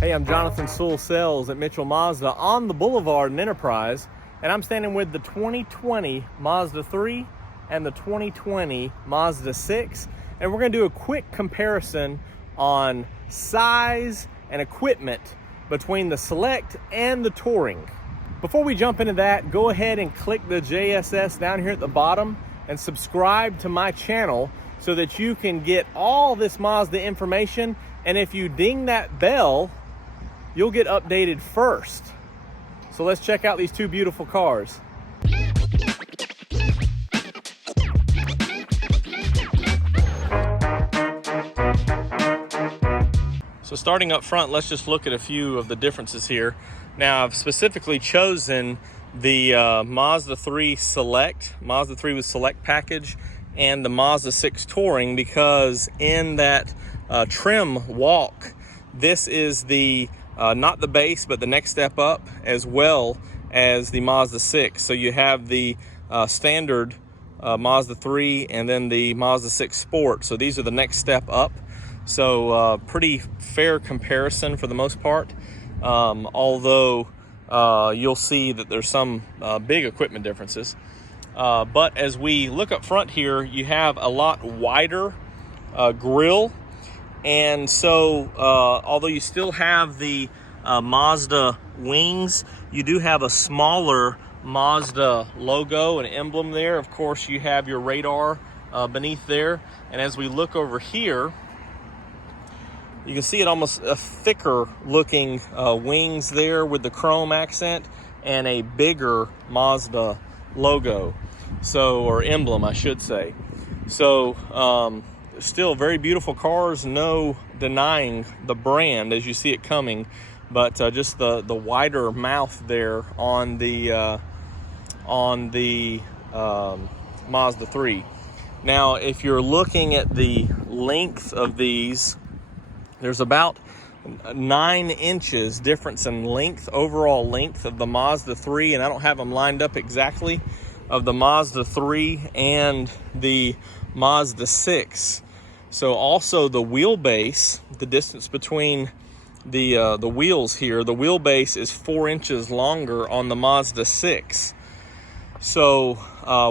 Hey, I'm Jonathan Sewell Sales at Mitchell Mazda on the Boulevard in Enterprise, and I'm standing with the 2020 Mazda 3 and the 2020 Mazda 6, and we're going to do a quick comparison on size and equipment between the Select and the Touring. Before we jump into that, go ahead and click the JSS down here at the bottom and subscribe to my channel so that you can get all this Mazda information, and if you ding that bell, you'll get updated first. So let's check out these two beautiful cars. So starting up front, let's just look at a few of the differences here. Now, I've specifically chosen the Mazda 3 Select, Mazda 3 with Select Package, and the Mazda 6 Touring because in that trim walk, this is the not the base, but the next step up, as well as the Mazda 6. So you have the standard Mazda 3 and then the Mazda 6 Sport. So these are the next step up. So pretty fair comparison for the most part. Although you'll see that there's some big equipment differences. But as we look up front here, you have a lot wider grille. And so, although you still have the Mazda wings, you do have a smaller Mazda logo and emblem there. Of course, you have your radar beneath there. And as we look over here, you can see it almost a thicker looking wings there with the chrome accent and a bigger Mazda logo. So, or emblem, I should say. So, still very beautiful cars, no denying the brand as you see it coming, but just the wider mouth there on the Mazda 3. Now, if you're looking at the length of these, there's about 9 inches difference in length, overall length of the Mazda 3, and I don't have them lined up exactly, of the Mazda 3 and the Mazda 6. So also the wheelbase, the distance between the wheels here, the wheelbase is 4 inches longer on the Mazda 6. So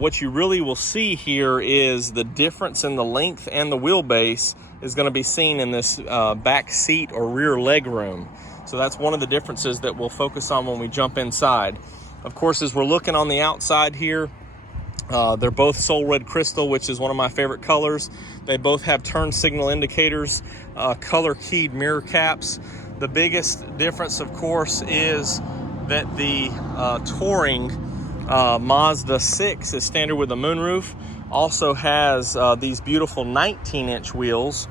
what you really will see here is the difference in the length and the wheelbase is going to be seen in this back seat or rear leg room. So that's one of the differences that we'll focus on when we jump inside. Of course, as we're looking on the outside here, they're both Soul Red Crystal, which is one of my favorite colors. They both have turn signal indicators, color keyed mirror caps. The biggest difference, of course, is that the Touring Mazda 6 is standard with a moonroof. Also has these beautiful 19-inch wheels,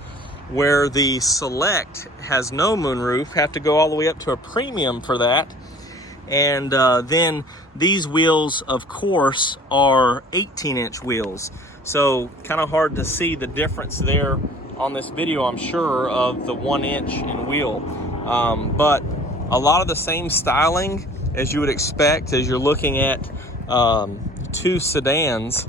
where the Select has no moonroof. Have to go all the way up to a premium for that. And then these wheels, of course, are 18-inch wheels. So kind of hard to see the difference there on this video, I'm sure, of the 1 inch in wheel. But a lot of the same styling as you would expect as you're looking at two sedans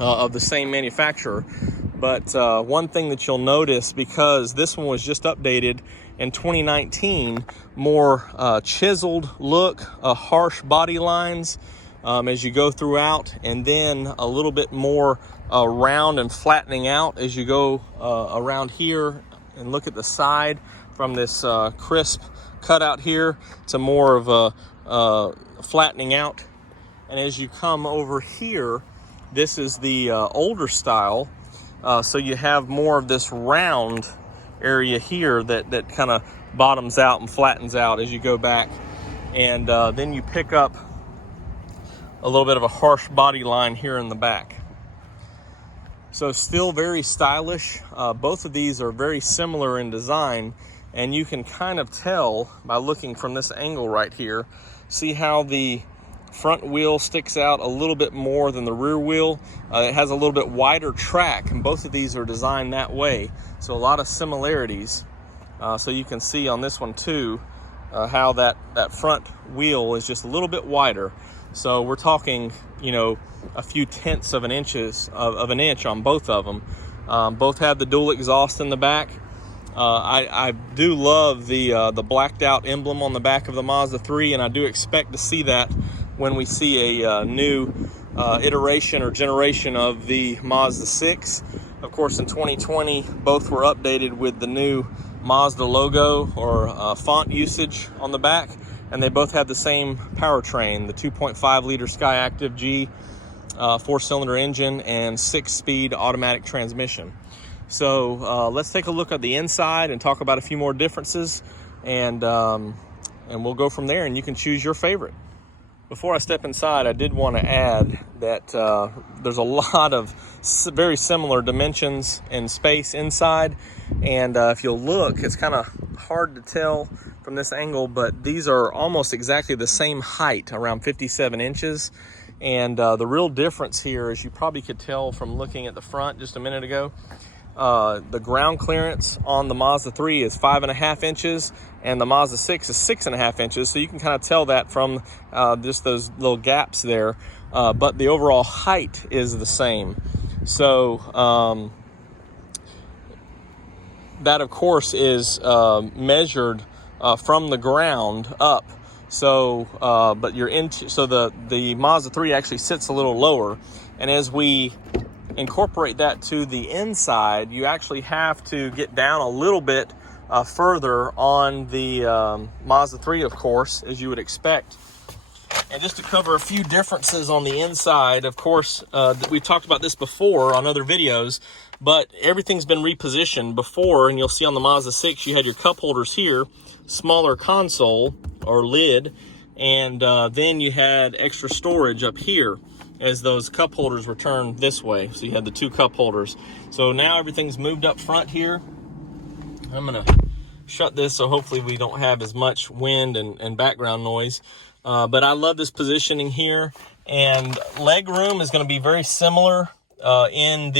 of the same manufacturer. But one thing that you'll notice, because this one was just updated in 2019, more chiseled look, harsh body lines as you go throughout, and then a little bit more round and flattening out as you go around here and look at the side, from this crisp cutout here to more of a flattening out. And as you come over here, this is the older style. So you have more of this round area here that kind of bottoms out and flattens out as you go back. And then you pick up a little bit of a harsh body line here in the back. So still very stylish. Both of these are very similar in design, and you can kind of tell by looking from this angle right here. See how the front wheel sticks out a little bit more than the rear wheel. It has a little bit wider track, and both of these are designed that way. So a lot of similarities. So you can see on this one too how that front wheel is just a little bit wider. So we're talking, you know, a few tenths of an inch on both of them. Both have the dual exhaust in the back. I do love the blacked out emblem on the back of the Mazda 3, and I do expect to see that when we see a new iteration or generation of the Mazda 6. Of course, in 2020, both were updated with the new Mazda logo or font usage on the back, and they both have the same powertrain, the 2.5 liter SkyActiv G 4-cylinder engine and 6-speed automatic transmission. So let's take a look at the inside and talk about a few more differences, and we'll go from there, and you can choose your favorite. Before I step inside, I did want to add that there's a lot of very similar dimensions and space inside, and if you'll look, it's kind of hard to tell from this angle, but these are almost exactly the same height, around 57 inches. And the real difference here, as you probably could tell from looking at the front just a minute ago, the ground clearance on the Mazda 3 is 5.5 inches, and the Mazda 6 is 6.5 inches. So you can kind of tell that from just those little gaps there. But the overall height is the same. So that, of course, is measured from the ground up. So, but the Mazda 3 actually sits a little lower, and as we incorporate that to the inside, you actually have to get down a little bit further on the Mazda 3, of course, as you would expect. And just to cover a few differences on the inside, of course, we've talked about this before on other videos, but everything's been repositioned before, and you'll see on the Mazda 6, you had your cup holders here, smaller console or lid, and then you had extra storage up here as those cup holders were turned this way. So you had the 2 cup holders. So now everything's moved up front here. I'm gonna shut this so hopefully we don't have as much wind and background noise. But I love this positioning here, and leg room is going to be very similar in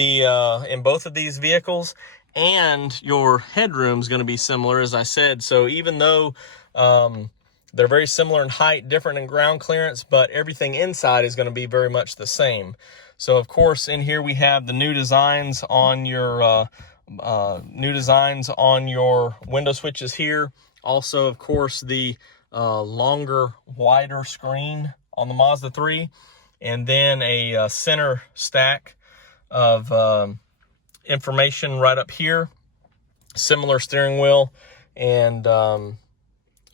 both of these vehicles, and your headroom is going to be similar, as I said. So even though they're very similar in height, different in ground clearance, but everything inside is going to be very much the same. So of course, in here we have the new designs on your window switches here. Also, of course, the longer, wider screen on the Mazda 3, and then a center stack of information right up here. Similar steering wheel, and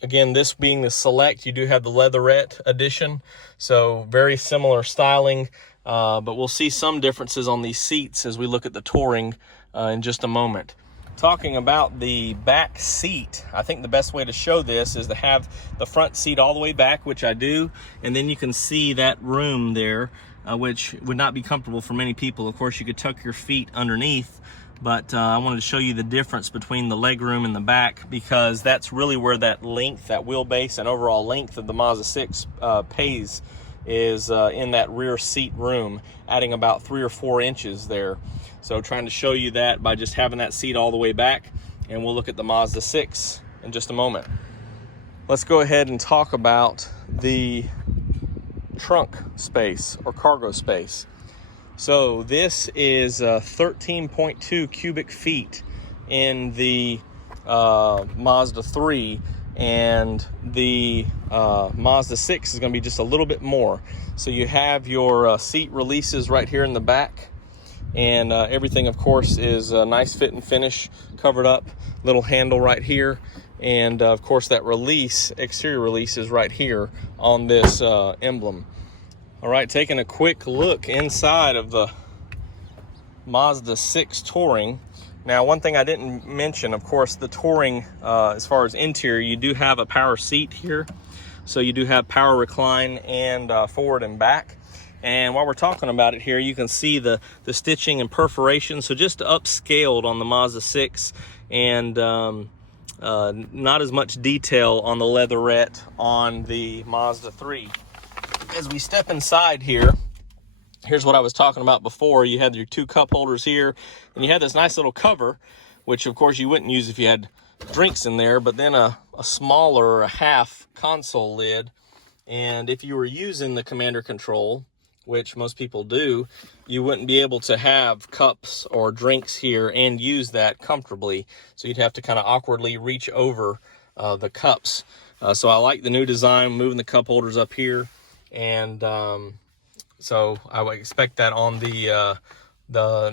again, this being the Select, you do have the leatherette edition, so very similar styling, but we'll see some differences on these seats as we look at the Touring in just a moment. Talking about the back seat, I think the best way to show this is to have the front seat all the way back, which I do, and then you can see that room there, which would not be comfortable for many people. Of course, you could tuck your feet underneath, but I wanted to show you the difference between the leg room and the back, because that's really where that length, that wheelbase and overall length of the Mazda 6 pays, is in that rear seat room, adding about 3 or 4 inches there. So trying to show you that by just having that seat all the way back, and we'll look at the Mazda 6 in just a moment. Let's go ahead and talk about the trunk space or cargo space. So this is 13.2 cubic feet in the Mazda 3, and the Mazda 6 is going to be just a little bit more. So you have your seat releases right here in the back, and everything, of course, is a nice fit and finish, covered up, little handle right here, and of course that exterior release is right here on this emblem. All right, taking a quick look inside of the Mazda 6 Touring. Now, one thing I didn't mention, of course, the Touring, as far as interior, you do have a power seat here. So you do have power recline and forward and back. And while we're talking about it here, you can see the stitching and perforation. So just upscaled on the Mazda 6, and not as much detail on the leatherette on the Mazda 3. As we step inside here, here's what I was talking about before. You had your 2 cup holders here, and you had this nice little cover, which of course you wouldn't use if you had drinks in there, but then a smaller, a half console lid. And if you were using the Commander control, which most people do, you wouldn't be able to have cups or drinks here and use that comfortably. So you'd have to kind of awkwardly reach over the cups. So I like the new design, moving the cup holders up here. And so I would expect that on the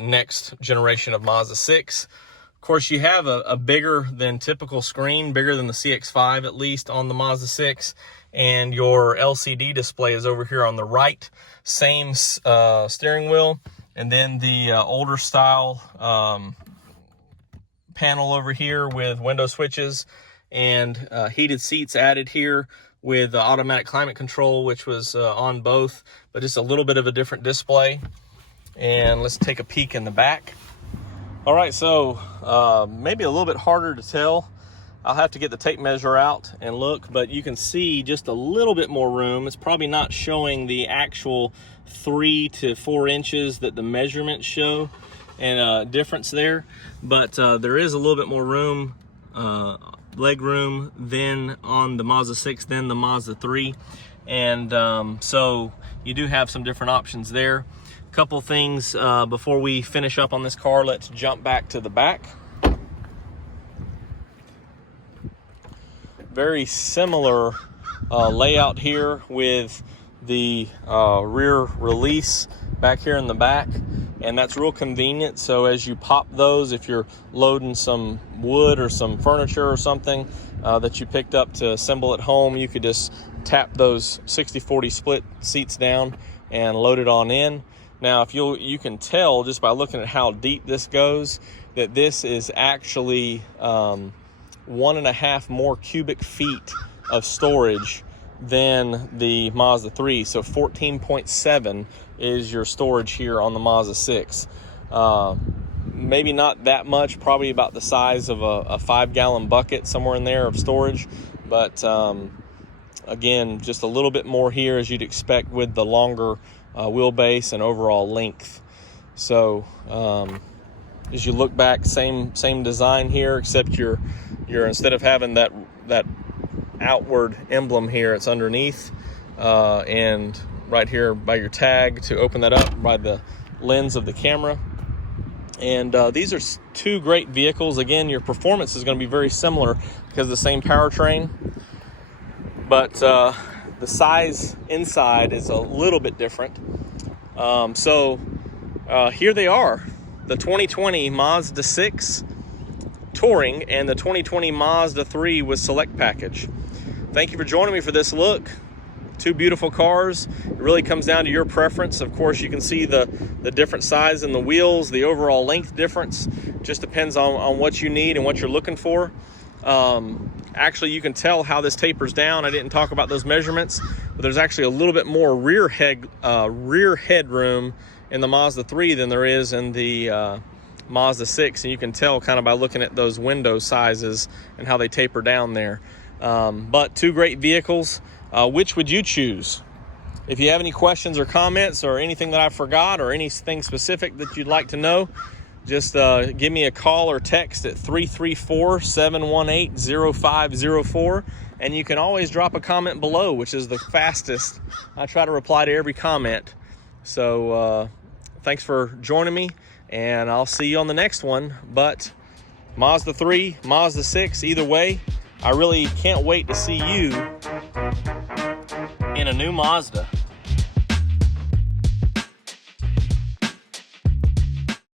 next generation of Mazda 6. Of course, you have a bigger than typical screen, bigger than the CX-5 at least on the Mazda 6. And your LCD display is over here on the right. Same steering wheel. And then the older style panel over here with window switches and heated seats added here with automatic climate control, which was on both, but just a little bit of a different display. And let's take a peek in the back. All right, so maybe a little bit harder to tell. I'll have to get the tape measure out and look, but you can see just a little bit more room. It's probably not showing the actual 3 to 4 inches that the measurements show, and difference there, but there is a little bit more room, leg room, than on the Mazda 6 than the Mazda 3, and so you do have some different options there. Couple things before we finish up on this car. Let's jump back to the back. Very similar layout here with the rear release back here in the back, and that's real convenient. So as you pop those, if you're loading some wood or some furniture or something that you picked up to assemble at home, you could just tap those 60/40 split seats down and load it on in. Now, if you can tell just by looking at how deep this goes that this is actually 1.5 more cubic feet of storage than the Mazda 3. So 14.7 is your storage here on the Mazda 6. Maybe not that much, probably about the size of a 5-gallon bucket, somewhere in there of storage. But again, just a little bit more here as you'd expect with the longer wheelbase and overall length. So as you look back, same design here, except you're instead of having that outward emblem here, it's underneath, and right here by your tag to open that up by the lens of the camera. And these are 2 great vehicles. Again, your performance is going to be very similar because of the same powertrain, but the size inside is a little bit different. So here they are, the 2020 Mazda 6 Touring and the 2020 Mazda 3 with Select Package. Thank you for joining me for this look. 2 beautiful cars. It really comes down to your preference. Of course, you can see the different size in the wheels, the overall length difference. Just depends on what you need and what you're looking for. Actually, you can tell how this tapers down. I didn't talk about those measurements, but there's actually a little bit more rear headroom in the Mazda 3 than there is in the Mazda 6, and you can tell kind of by looking at those window sizes and how they taper down there. But 2 great vehicles. Which would you choose? If you have any questions or comments or anything that I forgot or anything specific that you'd like to know, just give me a call or text at 334-718-0504, and you can always drop a comment below, which is the fastest. I try to reply to every comment. So thanks for joining me, and I'll see you on the next one. But Mazda 3, Mazda 6, either way, I really can't wait to see you in a new Mazda.